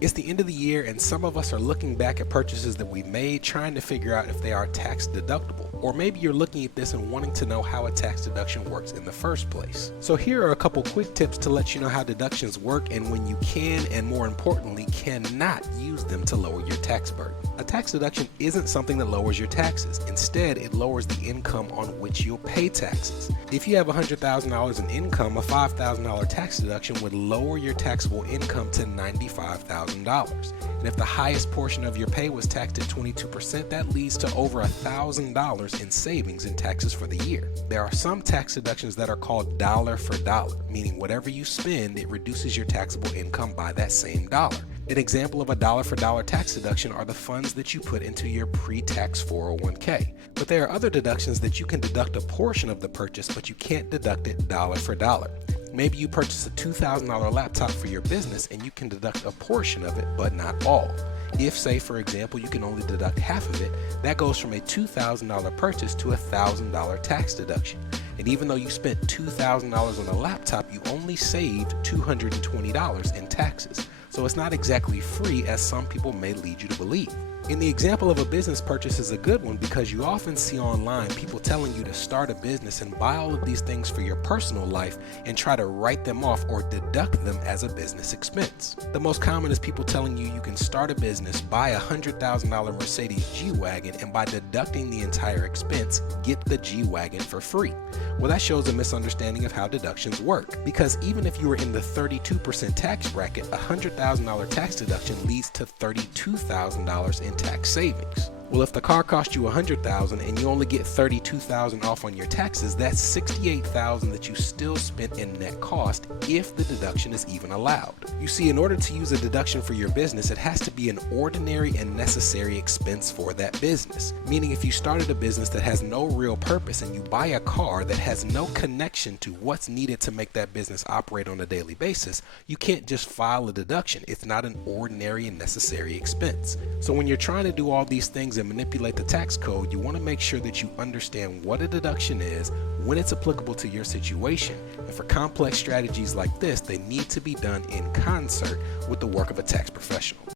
It's the end of the year and some of us are looking back at purchases that we made trying to figure out if they are tax deductible. Or maybe you're looking at this and wanting to know how a tax deduction works in the first place. So here are a couple quick tips to let you know how deductions work and when you can and more importantly cannot use them to lower your tax burden. A tax deduction isn't something that lowers your taxes. Instead, it lowers the income on which you'll pay taxes. If you have $100,000 in income, a $5,000 tax deduction would lower your taxable income to $95,000. And if the highest portion of your pay was taxed at 22%, that leads to over $1,000 in savings in taxes for the year. There are some tax deductions that are called dollar for dollar, meaning whatever you spend, it reduces your taxable income by that same dollar. An example of a dollar for dollar tax deduction are the funds that you put into your pre-tax 401k. But there are other deductions that you can deduct a portion of the purchase, but you can't deduct it dollar for dollar. Maybe you purchase a $2,000 laptop for your business and you can deduct a portion of it, but not all. If, say, for example, you can only deduct half of it, that goes from a $2,000 purchase to a $1,000 tax deduction. And even though you spent $2,000 on a laptop, you only saved $220 in taxes. So it's not exactly free as some people may lead you to believe. And the example of a business purchase is a good one because you often see online people telling you to start a business and buy all of these things for your personal life and try to write them off or deduct them as a business expense. The most common is people telling you you can start a business, buy a $100,000 Mercedes G-Wagon, and by deducting the entire expense, get the G-Wagon for free. Well, that shows a misunderstanding of how deductions work, because even if you were in the 32% tax bracket, a $100,000 tax deduction leads to $32,000 in tax savings. Well, if the car cost you $100,000 and you only get $32,000 off on your taxes, that's $68,000 that you still spent in net cost if the deduction is even allowed. You see, in order to use a deduction for your business, it has to be an ordinary and necessary expense for that business. Meaning if you started a business that has no real purpose and you buy a car that has no connection to what's needed to make that business operate on a daily basis, you can't just file a deduction. It's not an ordinary and necessary expense. So when you're trying to do all these things and manipulate the tax code, you want to make sure that you understand what a deduction is, when it's applicable to your situation, and for complex strategies like this, they need to be done in concert with the work of a tax professional.